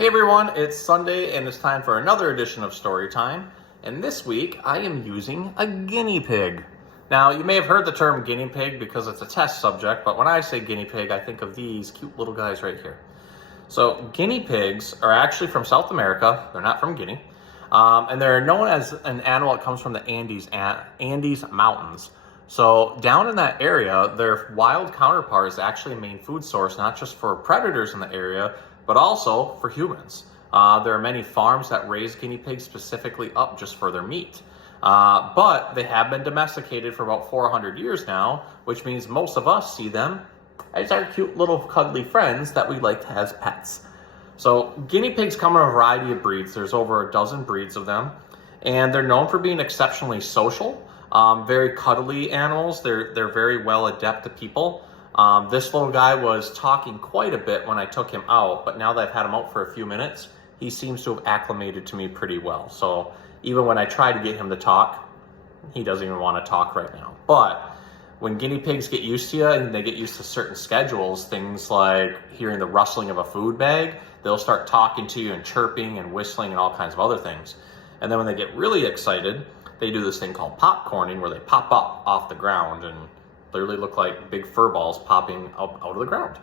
Hey everyone, it's Sunday and it's time for another edition of Story Time. And this week I am using a guinea pig. Now you may have heard the term guinea pig because it's a test subject, but when I say guinea pig, I think of these cute little guys right here. So guinea pigs are actually from South America. They're not from Guinea. And they're known as an animal that comes from the Andes Mountains. So down in that area, their wild counterpart is actually a main food source, not just for predators in the area, but also for humans. There are many farms that raise guinea pigs specifically up just for their meat. But they have been domesticated for about 400 years now, which means most of us see them as our cute little cuddly friends that we like to have as pets. So guinea pigs come in a variety of breeds. There's over a dozen breeds of them, and they're known for being exceptionally social, very cuddly animals. They're very well adept to people. This little guy was talking quite a bit when I took him out, but now that I've had him out for a few minutes, he seems to have acclimated to me pretty well. So even when I try to get him to talk, he doesn't even want to talk right now. But when guinea pigs get used to you and they get used to certain schedules, things like hearing the rustling of a food bag, they'll start talking to you and chirping and whistling and all kinds of other things. And then when they get really excited, they do this thing called popcorning, where they pop up off the ground and literally look like big fur balls popping up out of the ground.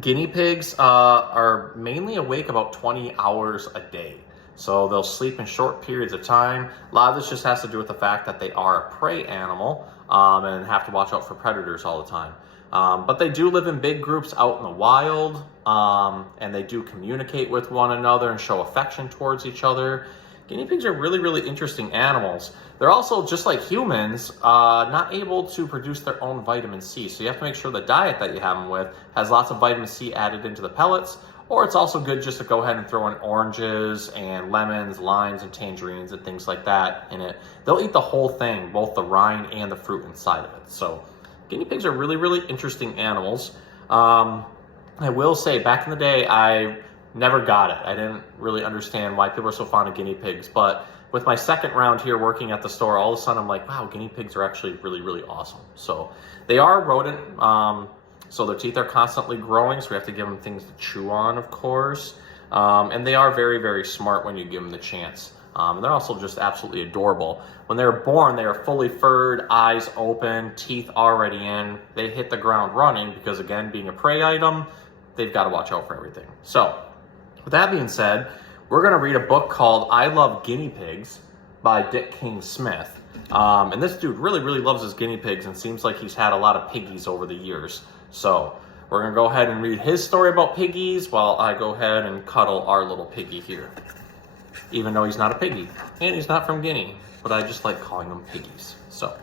Guinea pigs are mainly awake about 20 hours a day. So they'll sleep in short periods of time. A lot of this just has to do with the fact that they are a prey animal and have to watch out for predators all the time. But they do live in big groups out in the wild, and they do communicate with one another and show affection towards each other. Guinea pigs are really, really interesting animals. They're also, just like humans, not able to produce their own vitamin C. So you have to make sure the diet that you have them with has lots of vitamin C added into the pellets, or it's also good just to go ahead and throw in oranges and lemons, limes, and tangerines and things like that in it. They'll eat the whole thing, both the rind and the fruit inside of it. So guinea pigs are really, really interesting animals. I will say, back in the day, I never got it. I didn't really understand why people are so fond of guinea pigs, but with my second round here working at the store, all of a sudden I'm like, wow, guinea pigs are actually really, really awesome. So they are a rodent, so their teeth are constantly growing, so we have to give them things to chew on, of course. And they are very, very smart when you give them the chance. And they're also just absolutely adorable. When they're born, they are fully furred, eyes open, teeth already in. They hit the ground running because, again, being a prey item, they've got to watch out for everything. So with that being said, we're going to read a book called I Love Guinea Pigs by Dick King Smith. And this dude really, really loves his guinea pigs and seems like he's had a lot of piggies over the years. So we're going to go ahead and read his story about piggies while I go ahead and cuddle our little piggy here. Even though he's not a piggy and he's not from Guinea, but I just like calling them piggies. So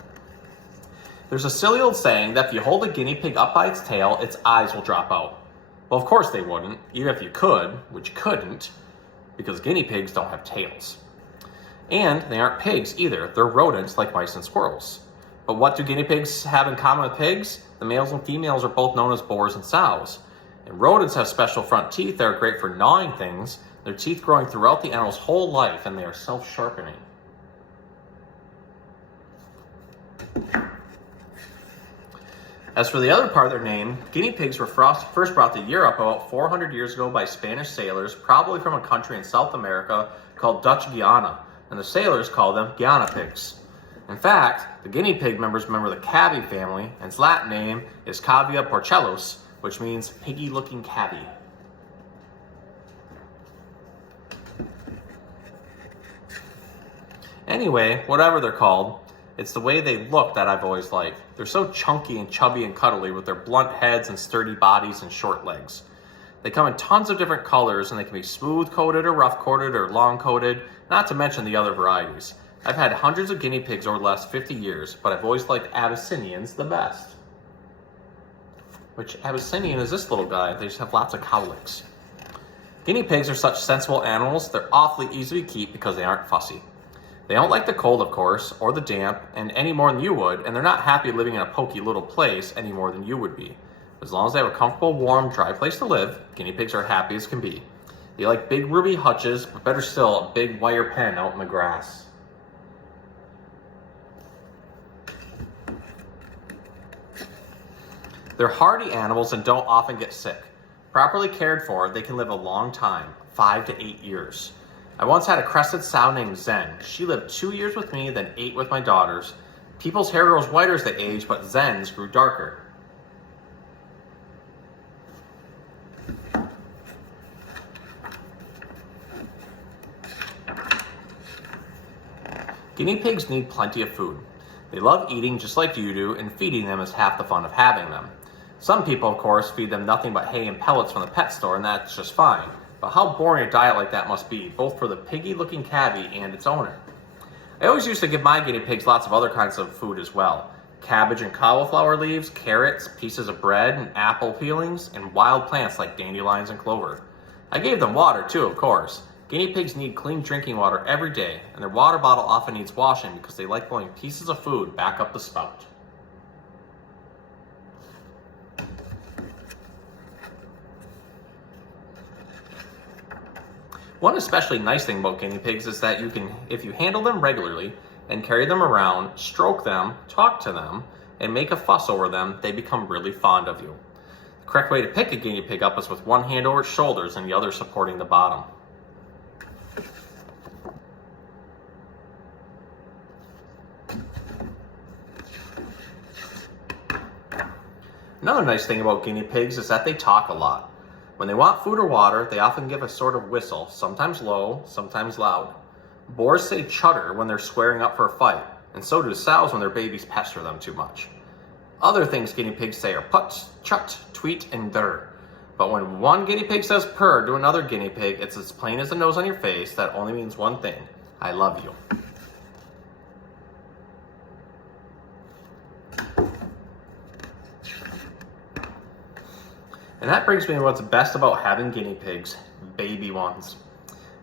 there's a silly old saying that if you hold a guinea pig up by its tail, its eyes will drop out. Well, of course they wouldn't, even if you could, which you couldn't, because guinea pigs don't have tails. And they aren't pigs either. They're rodents like mice and squirrels. But what do guinea pigs have in common with pigs? The males and females are both known as boars and sows. And rodents have special front teeth that are great for gnawing things. Their teeth growing throughout the animal's whole life, and they are self-sharpening. As for the other part of their name, guinea pigs were first brought to Europe about 400 years ago by Spanish sailors, probably from a country in South America called Dutch Guiana, and the sailors called them Guiana pigs. In fact, the guinea pig members member the cabby family, and its Latin name is Cavia porcellus, which means piggy-looking cabby. Anyway, whatever they're called, it's the way they look that I've always liked. They're so chunky and chubby and cuddly with their blunt heads and sturdy bodies and short legs. They come in tons of different colors, and they can be smooth-coated or rough-coated or long-coated, not to mention the other varieties. I've had hundreds of guinea pigs over the last 50 years, but I've always liked Abyssinians the best. Which Abyssinian is this little guy? They just have lots of cowlicks. Guinea pigs are such sensible animals, they're awfully easy to keep because they aren't fussy. They don't like the cold, of course, or the damp, and any more than you would, and they're not happy living in a poky little place any more than you would be. As long as they have a comfortable, warm, dry place to live, guinea pigs are happy as can be. They like big ruby hutches, but better still, a big wire pen out in the grass. They're hardy animals and don't often get sick. Properly cared for, they can live a long time, 5 to 8 years. I once had a crested sow named Zen. She lived 2 years with me, then 8 with my daughters. People's hair grows whiter as they age, but Zen's grew darker. Guinea pigs need plenty of food. They love eating just like you do, and feeding them is half the fun of having them. Some people, of course, feed them nothing but hay and pellets from the pet store, and that's just fine. But how boring a diet like that must be, both for the piggy-looking cabbie and its owner. I always used to give my guinea pigs lots of other kinds of food as well. Cabbage and cauliflower leaves, carrots, pieces of bread, and apple peelings, and wild plants like dandelions and clover. I gave them water too, of course. Guinea pigs need clean drinking water every day, and their water bottle often needs washing because they like blowing pieces of food back up the spout. One especially nice thing about guinea pigs is that if you handle them regularly and carry them around, stroke them, talk to them, and make a fuss over them, they become really fond of you. The correct way to pick a guinea pig up is with one hand over its shoulders and the other supporting the bottom. Another nice thing about guinea pigs is that they talk a lot. When they want food or water, they often give a sort of whistle, sometimes low, sometimes loud. Boars say chutter when they're squaring up for a fight, and so do sows when their babies pester them too much. Other things guinea pigs say are put, chut, tweet, and der. But when one guinea pig says purr to another guinea pig, it's as plain as the nose on your face. That only means one thing: I love you. And that brings me to what's best about having guinea pigs, baby ones.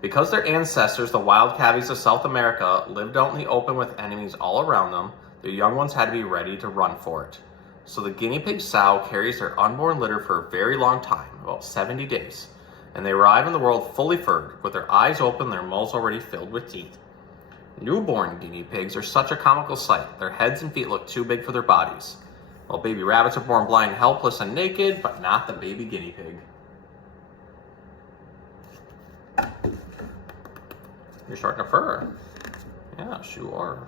Because their ancestors, the wild cabbies of South America, lived out in the open with enemies all around them, their young ones had to be ready to run for it. So the guinea pig sow carries their unborn litter for a very long time, about 70 days. And they arrive in the world fully furred, with their eyes open and their mouths already filled with teeth. Newborn guinea pigs are such a comical sight. Their heads and feet look too big for their bodies. While baby rabbits are born blind, helpless, and naked, but not the baby guinea pig. You're starting to fur. Yeah, sure.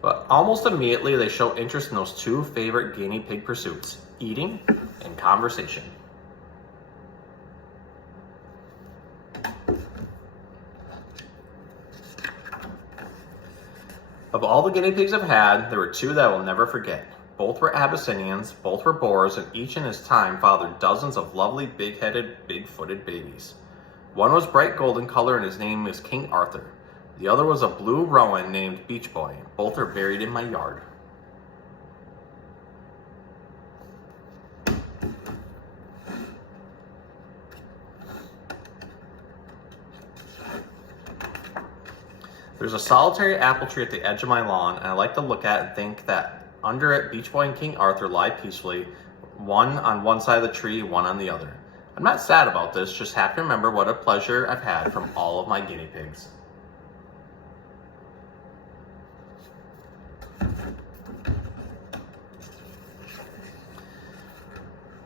But almost immediately they show interest in those two favorite guinea pig pursuits: eating and conversation. Of all the guinea pigs I've had, there were two that I will never forget. Both were Abyssinians, both were boars, and each in his time fathered dozens of lovely big-headed, big-footed babies. One was bright golden color and his name is King Arthur. The other was a blue rowan named Beach Boy. Both are buried in my yard. There's a solitary apple tree at the edge of my lawn, and I like to look at it and think that under it, Beach Boy and King Arthur lie peacefully, one on one side of the tree, one on the other. I'm not sad about this, just happy to remember what a pleasure I've had from all of my guinea pigs.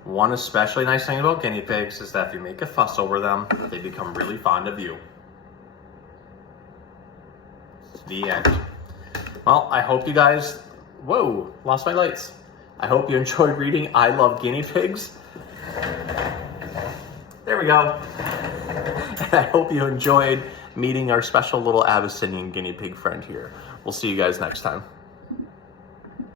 One especially nice thing about guinea pigs is that if you make a fuss over them, they become really fond of you. The end. Well, I hope you guys, whoa, lost my lights. I hope you enjoyed reading I Love Guinea Pigs. There we go. And I hope you enjoyed meeting our special little Abyssinian guinea pig friend here. We'll see you guys next time.